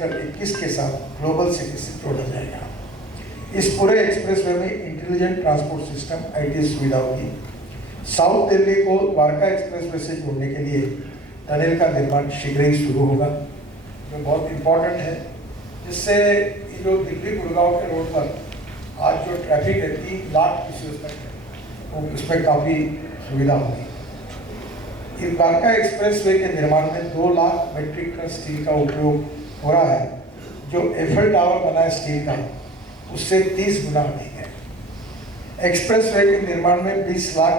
Sector 21 के साथ global city से जोड़ा जाएगा। इस पूरे एक्सप्रेसवे में इंटेलिजेंट ट्रांसपोर्ट सिस्टम IT सुविधा होगी। साउथ दिल्ली को द्वारका एक्सप्रेसवे से जोड़ने के लिए टनल का निर्माण शीघ्र ही शुरू होगा, जो बहुत इम्पोर्टेंट है, जिससे जो दिल्ली गुड़गांव के रोड पर आज जो ट्रैफिक है 3 लाख क्यूसेक तक है, तो उसमें काफ़ी सुविधा होगी। इस द्वारका एक्सप्रेसवे के निर्माण में 2 लाख मीट्रिक टन स्टील का उपयोग हो रहा है, जो एफएल टावर बना है स्टील का, उससे 30 गुना अधिक है। एक्सप्रेसवे के निर्माण में 20 लाख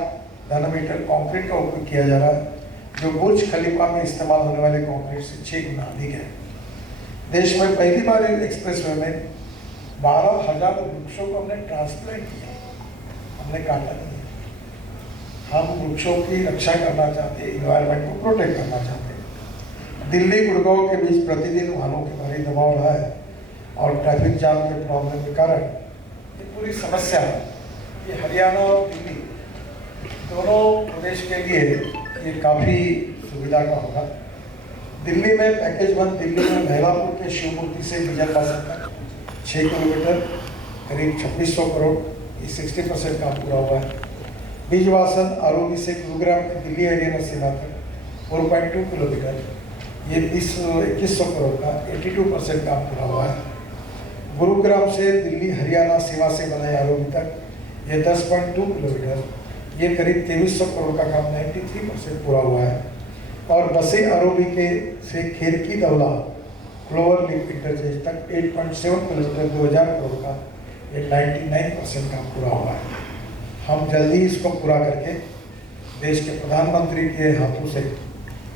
घनमीटर कंक्रीट का उपयोग किया जा रहा है, जो बुर्ज खलीफा में इस्तेमाल होने वाले कंक्रीट से 6 गुना अधिक है। देश में पहली बार इस एक्सप्रेसवे में 12,000 वृक्षों को हमने ट्रांसप्लांट किया, हमने काटा नहीं है। हम वृक्षों की रक्षा करना चाहते हैं, इन्वायरमेंट को प्रोटेक्ट करना चाहते हैं। दिल्ली गुड़गांव के बीच प्रतिदिन वाहनों के भारी दबाव रहा है और ट्रैफिक जाम के प्रॉब्लम के कारण ये पूरी समस्या है। ये हरियाणा और दिल्ली दोनों प्रदेश के लिए ये काफ़ी सुविधा का होगा। दिल्ली में पैकेज 1 दिल्ली में महिलापुर के शिवमूर्ति से डीजल बस तक 6 किलोमीटर करीब 2600 करोड़, ये 60% काम पूरा हुआ है। बीजवासन आरोबी से गुरुग्राम के दिल्ली हरियाणा सीमा तक 4.2 किलोमीटर, ये 2100 करोड़ का 82% काम पूरा हुआ है। गुरुग्राम से दिल्ली हरियाणा सीमा से बनाए आरोबी तक ये 10.2 किलोमीटर, ये करीब 2300 करोड़ का काम 93% पूरा हुआ है। और बसे आरोबी के से खेरकी दौला क्लोवर लिंक इंटरचेंज तक 8.7 किलोमीटर 2000 करोड़ का ये 99% काम पूरा हुआ है। हम जल्दी इसको पूरा करके देश के प्रधानमंत्री के हाथों से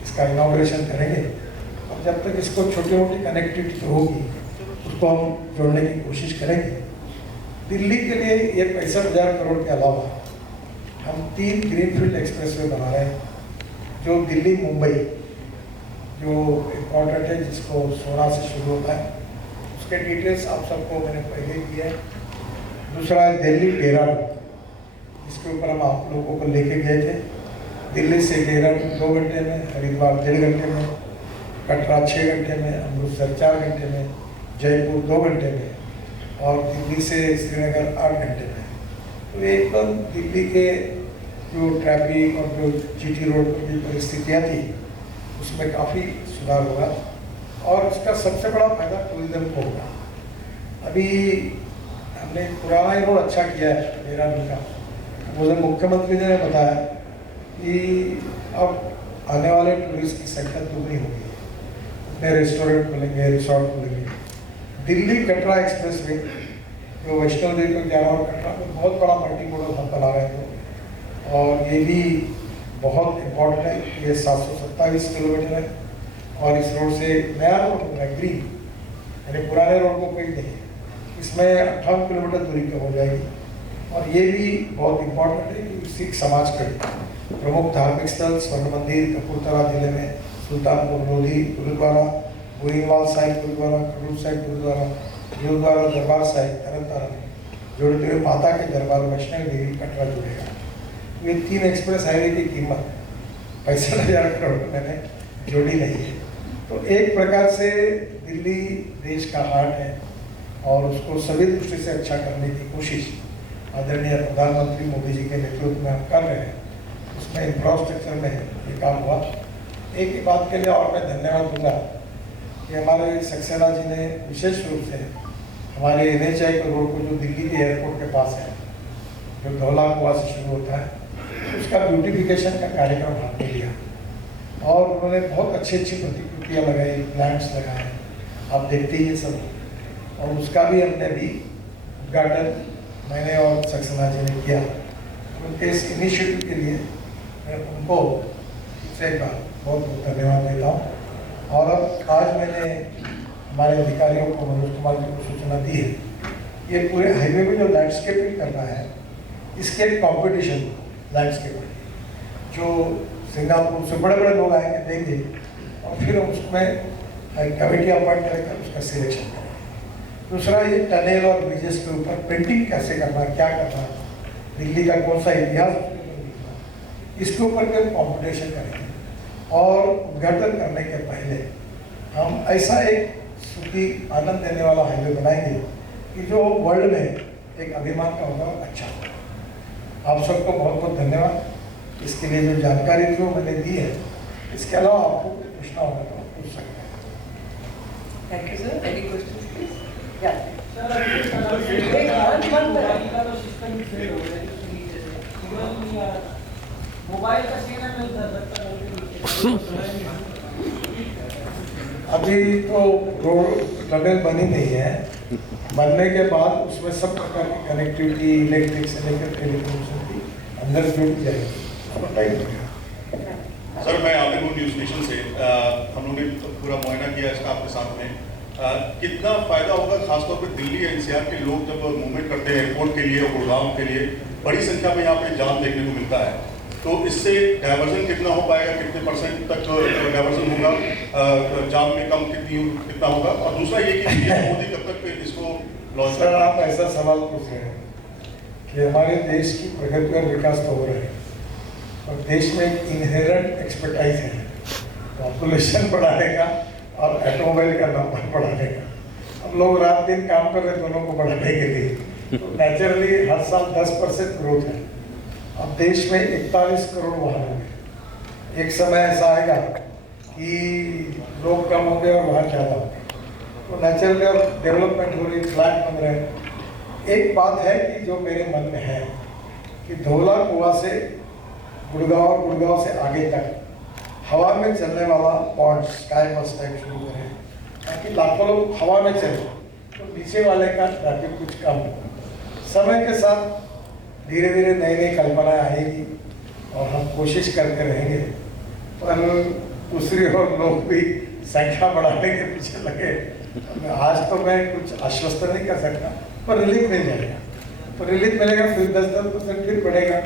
इसका इनॉग्रेशन करेंगे, और जब तक इसको छोटी मोटी कनेक्टिविटी तो होगी उसको हम जोड़ने की कोशिश करेंगे। दिल्ली के लिए ये 65,000 करोड़ के अलावा हम 3 ग्रीनफील्ड एक्सप्रेसवे बना रहे हैं, जो दिल्ली मुंबई जो इम्पोर्टेंट है, जिसको 16 से शुरू होता है, उसके डिटेल्स आप सबको मैंने पहले दिए हैं। दूसरा है दिल्ली देहरादून, इसके ऊपर हम आप लोगों को लेके गए थे। दिल्ली से देहरादून 2 घंटे में, हरिद्वार 1.5 घंटे में, कटरा 6 घंटे में, अमृतसर 4 घंटे में, जयपुर 2 घंटे में, और दिल्ली से श्रीनगर 8 घंटे में। तो एकदम दिल्ली के जो ट्रैफिक और जो GT रोड पर की परिस्थितियाँ थी उसमें काफ़ी सुधार होगा, और इसका सबसे बड़ा फायदा टूरिज्म को होगा। अभी हमने पुराना ही रोड अच्छा किया है देहरादून का, मुझे मुख्यमंत्री जी ने बताया कि अब आने वाले टूरिस्ट की संख्या दुगनी होगी, नए रेस्टोरेंट खुलेंगे, रिसोर्ट खुलेंगे। दिल्ली कटरा एक्सप्रेसवे जो वैष्णो देवी को जा रहा और कटरा में बहुत बड़ा मल्टी मोडल हम बना रहे थे, और ये भी बहुत इम्पोर्टेंट है। ये 727 किलोमीटर है, और इस रोड से नया रोड होगा ग्रीन, यानी पुराने रोड को कोई नहीं, इसमें 58 किलोमीटर दूरी पर हो जाएगी। और ये भी बहुत इम्पोर्टेंट है कि सिख समाज के प्रमुख धार्मिक स्थल स्वर्ण मंदिर कपूरथला जिले में सुल्तानपुर लोधी गुरुद्वारा, गोइंदवाल साहिब गुरुद्वारा, खडूर साहिब गुरुद्वारा, गुरुद्वारा दरबार साहिब तरनतारन जोड़ते हुए माता के दरबार वैष्णो देवी कटरा जुड़ेगा। ये 3 एक्सप्रेस हाईवे की कीमत 65,000 करोड़ मैंने जोड़ी नहीं है। तो एक प्रकार से दिल्ली देश का हार्ट है, और उसको सभी दृष्टि से अच्छा करने की कोशिश आदरणीय प्रधानमंत्री मोदी जी के नेतृत्व में हम कर रहे हैं। उसमें इंफ्रास्ट्रक्चर में ये काम हुआ। एक बात के लिए और मैं धन्यवाद दूंगा कि हमारे सक्सेना जी ने विशेष रूप से हमारे NHI के रोड को, जो दिल्ली के एयरपोर्ट के पास है, जो धौला कुआ से शुरू होता है, उसका ब्यूटिफिकेशन का कार्यक्रम हाथ में लिया, और उन्होंने बहुत अच्छी प्रतिकृतियाँ लगाई, प्लांट्स लगाए, आप देखते ही ये सब, और उसका भी हमने भी उद्घाटन मैंने और सक्सेना जी ने किया। उनके इस इनिशिएटिव के लिए मैं उनको से एक बार बहुत बहुत धन्यवाद देता हूँ। और अब आज मैंने हमारे अधिकारियों को, मनोज कुमार जी को सूचना दी है, ये पूरे हाईवे में जो लैंडस्केपिंग करना है, इसके एक कॉम्पिटिशन लैंडस्केपिंग, जो सिंगापुर से बड़े बड़े लोग आएंगे देंगे, और फिर उसमें कमेटी अपॉइंट करके उसका सिलेक्शन करें। दूसरा, ये टनल और ब्रिजेस के ऊपर पेंटिंग कैसे करना, क्या करना, दिल्ली का कौन सा इतिहास, इसके ऊपर के कंपटीशन करेंगे। और उद्घाटन करने के पहले हम ऐसा एक सुखी आनंद देने वाला हाईवे बनाएंगे कि जो वर्ल्ड में एक अभिमान का होगा अच्छा होगा। आप सबको बहुत बहुत धन्यवाद। इसके लिए जो जानकारी थी वो मैंने दी है। इसके अलावा आपको पूछना होगा तो आप पूछ सकते हैं। Thank you, sir. Any questions, please? Yeah. Mobile का सिग्नल नहीं था अभी तो रोड टनल बनी नहीं है। बनने के बाद उसमें सब प्रकार की कनेक्टिविटी इलेक्ट्रिक से लेकर टेलीकम्युनिकेशन की अंदर जुड़ जाएगी। सर मैं आमिर न्यूज़ स्टेशन से हम लोगों ने पूरा मुआयना किया स्टाफ के साथ में। कितना फ़ायदा होगा खासतौर पर दिल्ली या एनसीआर के लोग जब मूवमेंट करते हैं एयरपोर्ट के लिए और गुड़गांव के लिए, बड़ी संख्या में यहाँ पे जाम देखने को मिलता है, तो इससे डायवर्जन कितना हो पाएगा, कितने % तक डायवर्जन होगा, जाम में कितना होगा? और दूसरा ये कि मोदी कब तक इसको लॉन्च? सर आप ऐसा सवाल पूछ रहे हैं कि हमारे देश की प्रगति और विकास तो हो रहा है और देश में एक इनहेरेंट एक्सपर्टाइज है पॉपुलेशन बढ़ाने का और ऑटोमोबाइल का नंबर बढ़ाने का। हम लोग रात दिन काम कर रहे हैं दोनों को बढ़ाने के लिए, तो नेचुरली हर साल 10% ग्रोथ है। अब देश में 41 करोड़ वाहन होंगे। एक समय ऐसा आएगा कि लोग कम होंगे और वाहन ज़्यादा होंगे, तो नेचुरली अब डेवलपमेंट हो रही, फ्लैट बन रहे हैं। एक बात है कि जो मेरे मन में है कि धौला कुआं से गुड़गांव और गुड़गांव से आगे तक हवा में चलने वाला पॉइंट स्काई बस टाइप शुरू करें ताकि लाखों लोग हवा में चले, तो नीचे वाले का ट्रैफिक कुछ कम हो। समय के साथ धीरे धीरे नई नई कल्पनाएं आएगी और हम कोशिश करते रहेंगे, पर दूसरी ओर लोग भी संख्या बढ़ाने के पीछे लगे। आज तो मैं कुछ आश्वस्त नहीं कर सकता, पर रिलीफ मिल जाएगा। तो रिलीफ मिलेगा, फिर 10% फिर बढ़ेगा।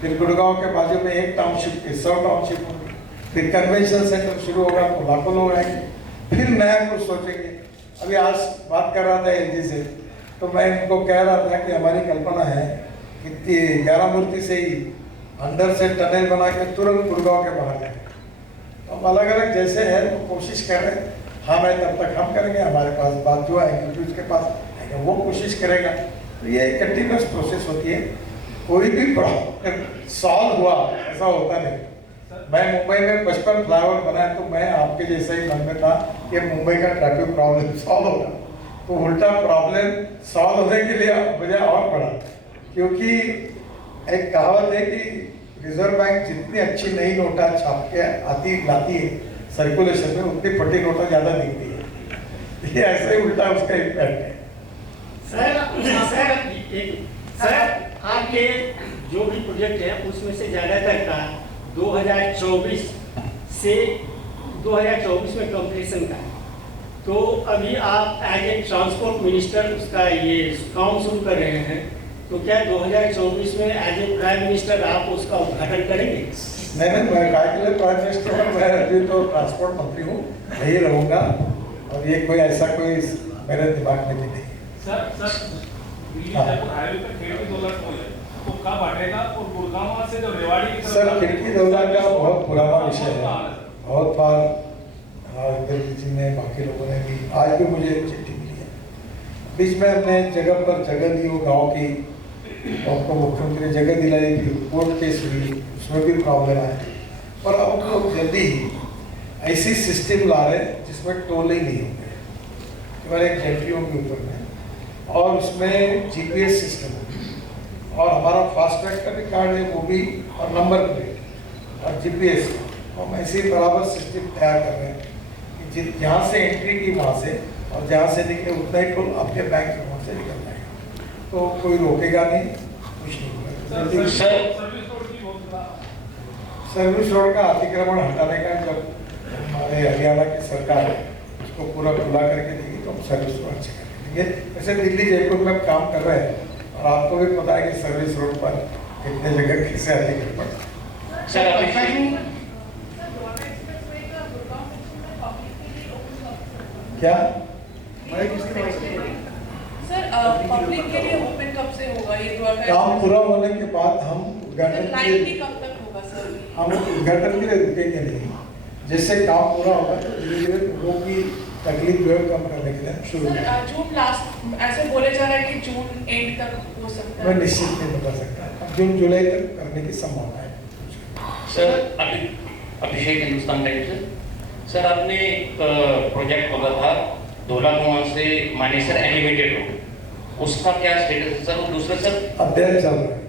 फिर गुड़गांव के बाजू में एक टाउनशिप के 100 टाउनशिप होंगे, फिर कन्वेंशन सेंटर शुरू होगा तो लाखों लोग आएंगे, फिर नया कुछ सोचेंगे। अभी आज बात कर रहा था एलजी से, तो मैं उनको कह रहा था कि हमारी कल्पना है कि 11 मूर्ति से ही अंदर से टनल बना के तुरंत गुड़गांव के बाहर जाए। तो हम अलग अलग जैसे है तो कोशिश कर रहे हैं। हाँ मैं तब तक हम करेंगे, हमारे पास बात जो आएगी उसके पास आएगा वो कोशिश करेगा। तो ये कंटिन्यूस प्रोसेस होती है। कोई भी प्रॉब्लम सॉल्व हुआ ऐसा होता नहीं। मैं मुंबई में 55 फ्लाईओवर बनाया तो मैं आपके जैसा ही मन में था कि मुंबई का ट्रैफिक प्रॉब्लम सॉल्व होगा, तो उल्टा प्रॉब्लम सॉल्व होने के लिए बजाय और बढ़ा। क्योंकि एक कहावत है कि रिजर्व बैंक जितनी अच्छी नई नोटा छाप के लाती है सर्कुलेशन में, उतनी फटी नोटा ज़्यादा दिखती है। ये ऐसे ही उल्टा उसका इम्पैक्ट है। सर आपके जो भी प्रोजेक्ट है उसमें से ज़्यादातर का 2024 में कंप्लीशन का है। तो अभी आप एज ए ट्रांसपोर्ट मिनिस्टर उसका ये काम शुरू कर रहे हैं, तो क्या 2024 में एज ए प्राइम मिनिस्टर आप उसका उद्घाटन करेंगे? नहीं, मैं प्राइम मिनिस्टर हूँ, मैं अभी तो ट्रांसपोर्ट मंत्री हूँ, यही रहूँगा। और ये कोई ऐसा कोई मेरे दिमाग में भी नहीं। सर हाईवे पे खिड़की दौलत तो कब हटेगा? और गुड़गांव से जो रेवाड़ी की सर खिड़की दौलत का बहुत पुराना विषय है। बहुत बार इंद्रजीत जी ने, बाकी लोगों ने भी, आज भी मुझे चिट्ठी मिली है। बीच में हमने जगह पर जगह दी वो गाँव की, आपको मुख्यमंत्री ने जगह दिलाई थी, कोर्ट केस हुई, उसमें भी प्रॉब्लम आए। पर अब लोग जल्दी ही ऐसी सिस्टम ला रहे जिसमें टोल ही नहीं होंगे, केवल एक जेंट्रियों के ऊपर में, और उसमें जीपीएस सिस्टम और हमारा फास्ट ट्रैक का भी कार्ड है वो भी, और नंबर प्लेट और जीपीएस का हम ऐसे ही बराबर सिस्टम तैयार कर रहे हैं कि जहाँ से एंट्री की वहाँ से, और जहाँ से निकले उतना ही टोल आपके बैंक अकाउंट से निकल जाएगा। तो कोई रोकेगा नहीं, कुछ नहीं होगा। सर्विस रोड का अतिक्रमण हटाने का जब हमारे हरियाणा की सरकार उसको पूरा खुला करके देगी तो हम सर्विस रोड अच्छे करेंगे। वैसे दिल्ली जयपुर में काम कर रहे हैं और आपको भी पता है कि सर्विस रोड पर कितने जगह कैसे अतिक्रमण। क्या सर पब्लिक के लिए ओपन कब से होगा ये? काम पूरा होने के बाद हम उद्घाटन कब तक होगा सर? हम उद्घाटन के लिए रुकेंगे नहीं। जैसे काम पूरा होगा तो धीरे धीरे लोगों की तकलीफ जो है कम करने के लिए हम शुरू सर करें। जून लास्ट ऐसे बोले जा रहा है कि जून एंड तक हो सकता मैं है। निश्चित नहीं बता सकता, अब जून जुलाई तक करने की संभावना है। सर अभिषेक हिंदुस्तान टाइम्स से सर, आपने एक प्रोजेक्ट बोला था धोला कुआं से मानेसर एलिवेटेड रोड, उसका क्या स्टेटस है सर? और दूसरा सर, अध्ययन चल रहा है।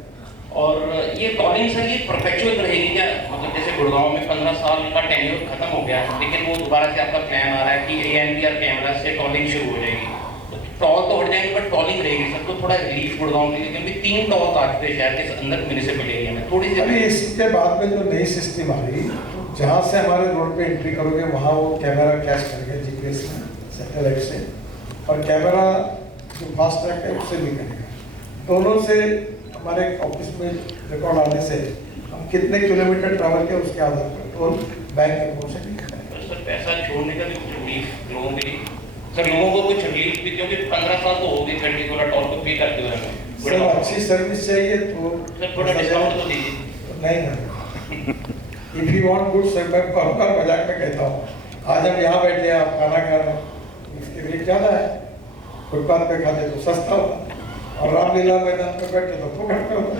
और ये टॉलिंग सर ये परपेचुअल रहेगी क्या? मतलब जैसे गुड़गांव में 15 साल का टेन्योर खत्म हो गया, लेकिन वो दोबारा से आपका प्लान आ रहा है कि ANPR कैमरा से टॉलिंग शुरू हो जाएगी, तो टॉल तो हट जाएंगे बट टॉलिंग रहेगी सर, तो थोड़ा रिलीफ गुड़गांव के लिए, क्योंकि 3 टॉल आ चुके शहर के अंदर म्यूनिसिपल एरिया में, थोड़ी अभी सी इसके बाद में जो नई सिस्टम आ रही, जहाँ से हमारे रोड पे एंट्री करोगे वहाँ वो कैमरा कैच करेगा GPS में, सैटेलाइट से, और कैमरा जो फास्ट ट्रैक है उससे भी करेगा। दोनों से हमारे ऑफिस में रिकॉर्ड आने से हम कितने किलोमीटर ट्रैवल किया उसके आधार पर टोल बैंक अकाउंट से नहीं करेंगे। सर पैसा छोड़ने का भी कुछ रिलीफ लोगों के लिए सर, लोगों को कुछ रिलीफ भी, क्योंकि 15 साल तो हो गए 30 डॉलर टोल को पे करते हुए हमें। सर अच्छी सर्विस चाहिए तो सर थोड़ा डिस्काउंट तो दीजिए। नहीं, if you want good service, मैं बार मजाक में कहता हूँ, आज हम यहाँ बैठे हैं, आप खाना खा रहे हैं, इसके रेट ज़्यादा है, फुटपाथ पे खाते तो सस्ता होता, और रामलीला मैदान पे बैठे तो फोकट पे होता।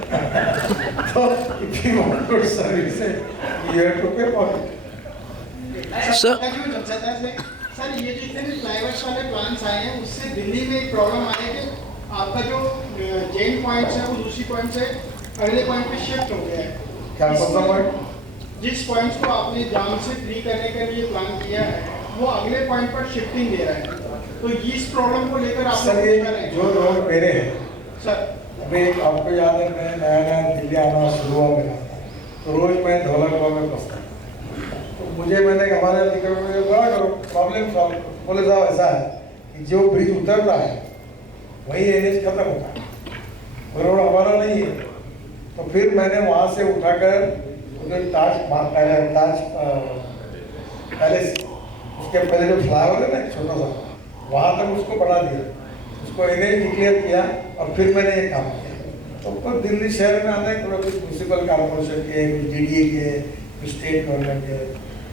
तो if you want good service you have to pay for it. Sir ये जितने भी फ्लाईओवर्स वाले प्लान्स आए हैं उससे दिल्ली में एक प्रॉब्लम आ रही है कि आपका जो जेन पॉइंट्स है वो दूसरी पॉइंट से अगले पॉइंट पे शिफ्ट हो गया है। क्या मतलब पॉइंट? जिस पॉइंट्स को आपने जाम से फ्री करने के लिए प्लान किया है वो अगले पॉइंट पर शिफ्टिंग दे रहा है, तो इस प्रॉब्लम को लेकर आप सर ये जो रोड मेरे हैं सर, अभी आपको याद है मैं नया दिल्ली आना शुरू हुआ मेरा, तो रोज मैं धौलाकुआं में फंसता, तो मुझे मैंने हमारे अधिकारी में बड़ा करो प्रॉब्लम सॉल्व, बोले साहब ऐसा है कि जो ब्रिज उतरता है वही NH खत्म होता है, वो रोड हमारा नहीं है। तो फिर मैंने वहाँ से उठाकर उधर ताज पैलेस, उसके पहले जो फ्लाईओवर है ना छोटा सा, वहाँ तक उसको बढ़ा दिया, उसको NH डिक्लेयर किया, और फिर मैंने ये काम किया। तो ऊपर दिल्ली शहर में आने के कुछ म्यूनसिपल कॉर्पोरेशन के, कुछ DDA के, कुछ स्टेट गवर्नमेंट के,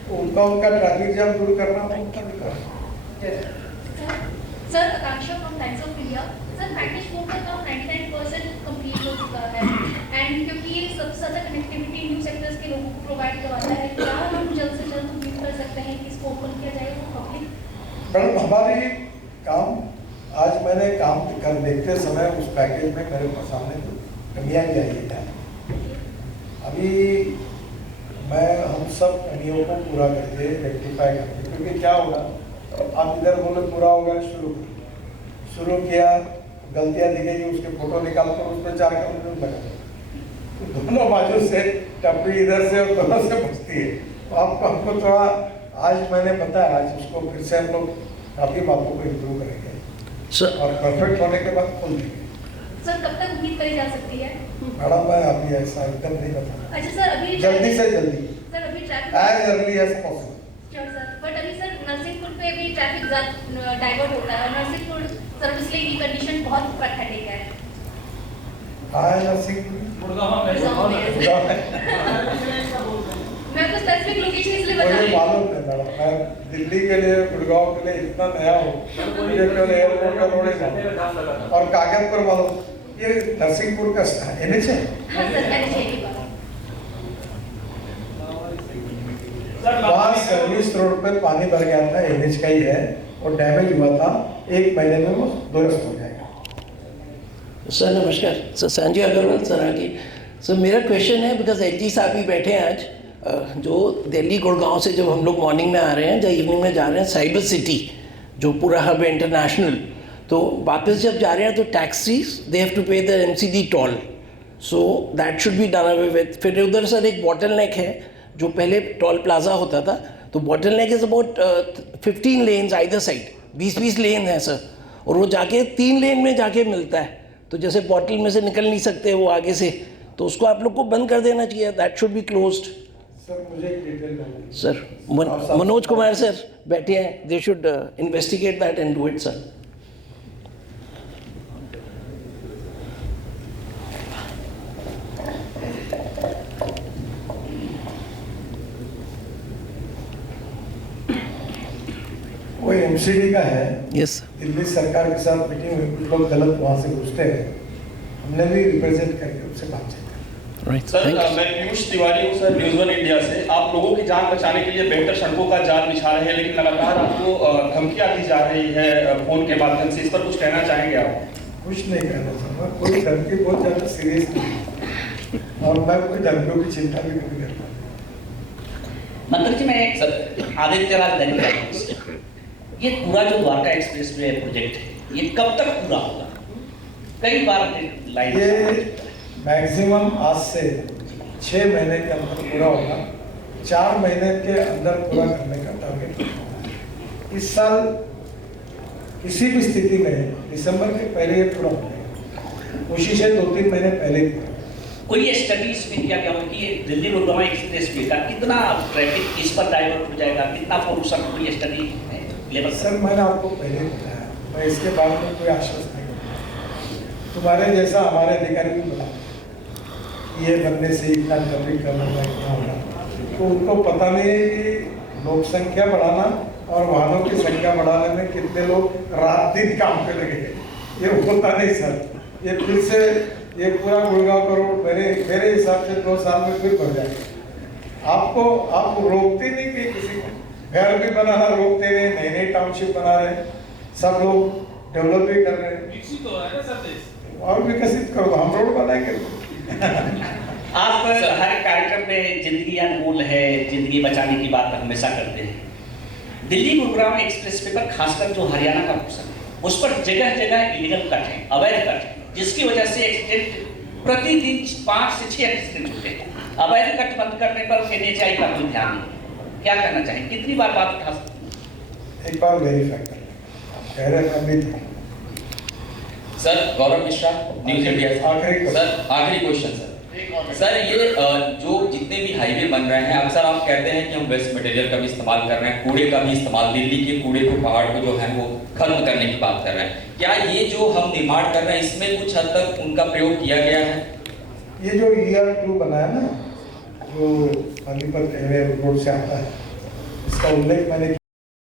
तो उनका ट्रैफिक जाम दूर करना उनका भी काम है। Sir Akanksha from times of India. Sir magnet phone का काम 99% कंप्लीट हो चुका है, एंड क्योंकि ये सबसे ज़्यादा कनेक्टिविटी न्यू सेक्टर्स के लोगों को प्रोवाइड करवाता है, क्या हम जल्द से जल्द उम्मीद कर सकते हैं कि इसको ओपन किया जाए वो पब्लिक? मैडम हमारे काम, आज मैंने काम कर देखते समय उस पैकेज में मेरे सामने तो कमियाँ भी आई है। अभी मैं हम सब कमियों को पूरा करके रेक्टिफाई करके, क्योंकि क्या होगा, आप इधर बोले पूरा होगा, शुरू किया, गलतियाँ दिखेगी, उसके फोटो निकाल कर उसमें 4 करोड़ लगा, तो दोनों बाजू से टप्पी इधर से और दोनों से बचती है। तो आपको हमको थोड़ा आज मैंने बताया, आज उसको फिर से हम लोग काफ़ी बातों को इम्प्रूव करेंगे और परफेक्ट होने के बाद खोल देंगे। सर कब तक उम्मीद करी जा सकती है? मैडम मैं अभी ऐसा एकदम नहीं बता, अच्छा सर अभी जल्दी से जल्दी, सर अभी traffic as early as possible. Sure sir, but अभी सर नरसिंहपुर पे भी ट्रैफिक डाइवर्ट होता है, नरसिंहपुर सर्विस लेन की कंडीशन बहुत पैथेटिक है। कहाँ है नरसिंह? गुड़गांव में गुड़गांव में। मैं तो स्पेसिफिक लोकेशन इसलिए बता मुझे रही हूँ। मालूम है मैडम, मैं दिल्ली के लिए, गुड़गांव के लिए इतना नया हूँ, मुझे कल एयरपोर्ट का रोड है और कागज पर मालूम, ये नरसिंहपुर का NH है। हाँ सर NH पर। वहाँ सर्विस रोड पर पानी भर गया था, NH का ही है, और डैमेज हुआ था, 1 महीने में वो दुरुस्त हो जाएगा। सर नमस्कार, सर संजय अग्रवाल सर आगे। सर मेरा क्वेश्चन है, बिकॉज LG साहब भी बैठे हैं आज, जो दिल्ली गुड़गांव से जब हम लोग मॉर्निंग में आ रहे हैं या इवनिंग में जा रहे हैं साइबर सिटी, जो पूरा हब है इंटरनेशनल, तो वापस जब जा रहे हैं तो टैक्सीज दे हैव टू पे the MCD toll, so that should be done away with. फिर उधर सर एक बॉटल नेक है, जो पहले टोल प्लाजा होता था, तो bottle neck is about 15 lens either side, 20 लेन है सर, और वो जाके 3 लेन में जाके मिलता है, तो जैसे बॉटल में से निकल नहीं सकते वो आगे से, तो उसको आप लोग को बंद कर देना चाहिए, that should be closed. Sir मुझे डिटेल नहीं, सर मनोज कुमार सर बैठे हैं, they should investigate that and do it sir. कोई एमसीडी का है, यस दिल्ली सरकार के साथ मीटिंग में कुछ लोग गलत वहाँ से घुसते हैं, हमने भी रिप्रेजेंट करके उनसे बातचीत की। Right, sir thank you. मैं पीयूष तिवारी हूँ सर, न्यूज़ वन इंडिया से। आप लोगों की जान बचाने के लिए बेहतर सड़कों का जाल बिछा रहे हैं, लेकिन लगातार आपको धमकियाँ दी जा रही है फोन के माध्यम से। इस पर कुछ कहना चाहेंगे आप? कुछ नहीं कहना चाहूँगा, कोई धमकी बहुत ज़्यादा सीरियस नहीं, और मैं कोई धमकियों की चिंता भी नहीं करता। मंत्री जी, मैं एक सर आदित्य राज दैनिक जागरण से, ये पूरा जो द्वारका एक्सप्रेस वे प्रोजेक्ट है, ये कब तक पूरा होगा? कई बार लाइन ये मैक्सिमम आज से 6 महीने के अंदर पूरा होगा, 4 महीने के अंदर पूरा करने का टारगेट है। इस साल किसी भी स्थिति में दिसंबर के पहले ये पूरा हो जाएगा, कोशिश है 2-3 महीने पहले ही। कोई स्टडी इसमें किया गया हो कि ये दिल्ली गुड़गांव एक्सप्रेस वे का कितना ट्रैफिक इस पर डाइवर्ट हो जाएगा, कितना पोल्यूशन, कोई स्टडी लेवल? सर मैंने आपको पहले ही बताया, मैं इसके बारे में कोई आश्वस्त नहीं करूँगा। तुम्हारे जैसा हमारे अधिकारी भी बोला ये बनने से इतना ट्रैफिक करना है, इतना होगा, तो उनको पता नहीं है कि लोक संख्या बढ़ाना और वाहनों की संख्या बढ़ाने में कितने लोग रात दिन काम कर लगे। ये होता नहीं सर, ये फिर से ये पूरा गुड़गांव का रोड मेरे हिसाब से 2 साल में फिर बढ़ जाएगा। आप रोकते नहीं कि किसी को घर भी बनाना रोकते नहीं, नए नए टाउनशिप बना रहे हैं, सब लोग डेवलप भी कर रहे हैं। विकसित हो रहा है ना सर देश। और विकसित करो, हम रोड बनाएंगे। आप हर कार्यक्रम में जिंदगी अनमोल है, जिंदगी बचाने की बात हमेशा करते हैं। दिल्ली गुड़गांव एक्सप्रेस वे पर खासकर जो हरियाणा का पोर्शन है, उस पर जगह जगह इलीगल कट है, अवैध कट है, जिसकी वजह से एक्सीडेंट प्रतिदिन 5 से 6 एक्सीडेंट होते हैं। अवैध कट बंद करने पर एनएचआई का कोई ध्यान नहीं। क्या करना चाहिए? कितनी बार बात उठा सकते? एक बार वेरीफाई कर, कह रहे हैं अभी सर गौरव मिश्रा, न्यूज़ इंडिया से। आखिरी सर आखिरी क्वेश्चन सर, ये जो जितने भी हाईवे बन रहे हैं, अक्सर आप कहते हैं कि हम वेस्ट मटेरियल का भी इस्तेमाल कर रहे हैं, कूड़े का भी इस्तेमाल, दिल्ली के कूड़े को, पहाड़ को जो है वो खत्म करने की बात कर रहे हैं। क्या ये जो हम निर्माण कर रहे हैं इसमें कुछ हद तक उनका प्रयोग किया गया है? ये जो ER2 बना है ना, जो पानीपत हाईवे रोड से आता है, इसका उल्लेख मैंने